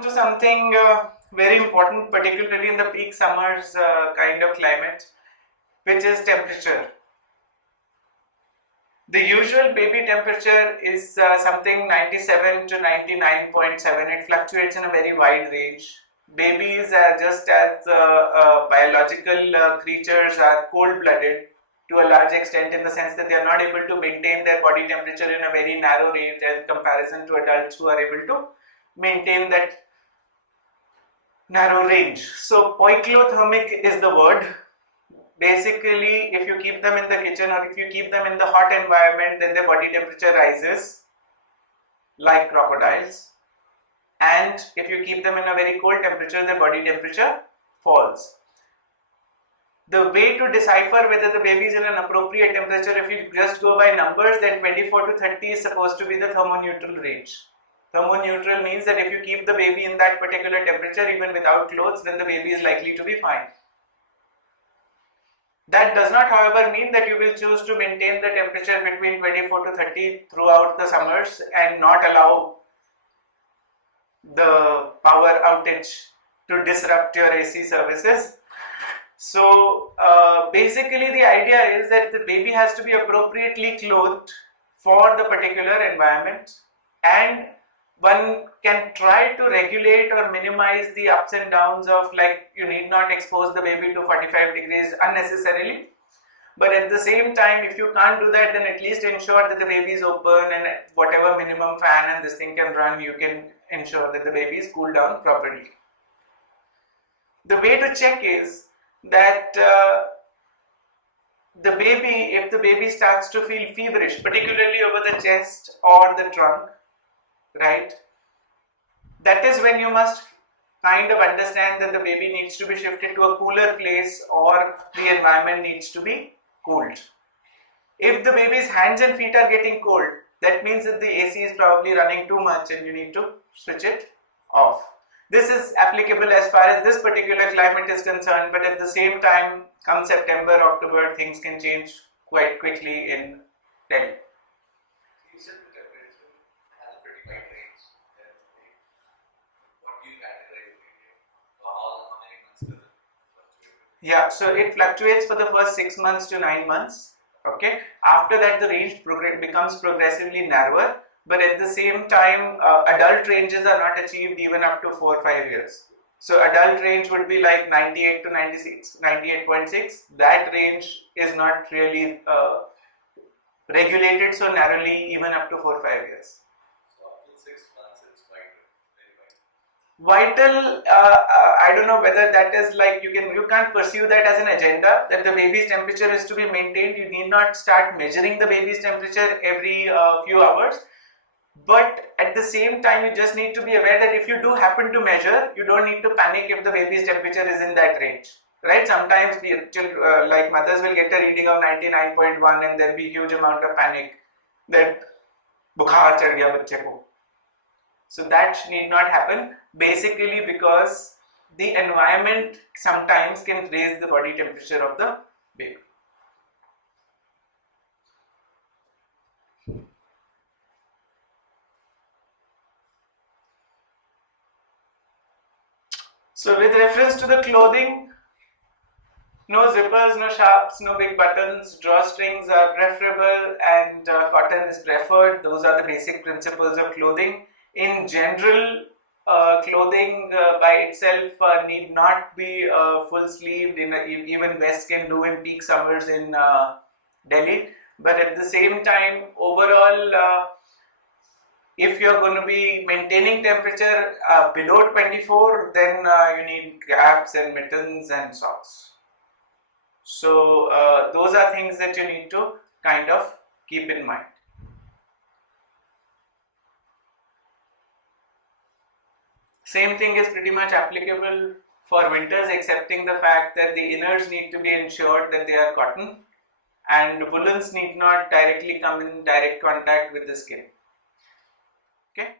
on to something very important, particularly in the peak summers kind of climate, which is temperature. The usual baby temperature is something 97 to 99.7. It fluctuates in a very wide range. Babies are just as biological creatures are cold-blooded to a large extent, in the sense that they are not able to maintain their body temperature in a very narrow range in comparison to adults who are able to maintain that narrow range. So poikilothermic is the word. Basically, if you keep them in the kitchen or if you keep them in the hot environment, then their body temperature rises like crocodiles, and if you keep them in a very cold temperature, their body temperature falls. The way to decipher whether the baby is in an appropriate temperature, if you just go by numbers, then 24 to 30 is supposed to be the thermoneutral range. Thermoneutral means that if you keep the baby in that particular temperature even without clothes, then the baby is likely to be fine. That does not, however, mean that you will choose to maintain the temperature between 24 to 30 throughout the summers and not allow the power outage to disrupt your AC services. So basically the idea is that the baby has to be appropriately clothed for the particular environment, and one can try to regulate or minimize the ups and downs of, like, you need not expose the baby to 45 degrees unnecessarily, but at the same time, if you can't do that, then at least ensure that the baby is open and whatever minimum fan and this thing can run, you can ensure that the baby is cooled down properly. The way to check is that the baby, if the baby starts to feel feverish, particularly over the chest or the trunk, right, that is when you must kind of understand that the baby needs to be shifted to a cooler place or the environment needs to be cooled. If the baby's hands and feet are getting cold, that means that the AC is probably running too much and you need to switch it off. This is applicable as far as this particular climate is concerned, but at the same time, come September, October, things can change quite quickly in Delhi. You said the temperature has a pretty wide range. What do you categorize it in? How many months does it fluctuate? Yeah, so it fluctuates for the first 6 months to 9 months. Okay, after that the range becomes progressively narrower, but at the same time adult ranges are not achieved even up to 4 or 5 years. So adult range would be like 98 to 96, 98.6. That range is not really regulated so narrowly even up to 4 or 5 years. So up to 6 months it's very Vital, I don't know whether that is like, you can't pursue that as an agenda, that the baby's temperature is to be maintained. You need not start measuring the baby's temperature every few hours, but at the same time you just need to be aware that if you do happen to measure, you don't need to panic if the baby's temperature is in that range, right? Sometimes like mothers will get a reading of 99.1 and there'll be huge amount of panic that bukhar chad gaya bacche ko. So that need not happen, basically because the environment sometimes can raise the body temperature of the baby. So with reference to the clothing, no zippers, no sharps, no big buttons, drawstrings are preferable and cotton is preferred. Those are the basic principles of clothing. In general, clothing by itself need not be full sleeved. Even vests can do in peak summers in Delhi, but at the same time, overall, if you're going to be maintaining temperature below 24, then you need caps and mittens and socks. So those are things that you need to kind of keep in mind. Same thing is pretty much applicable for winters, excepting the fact that the inners need to be ensured that they are cotton and woolens need not directly come in direct contact with the skin. Okay.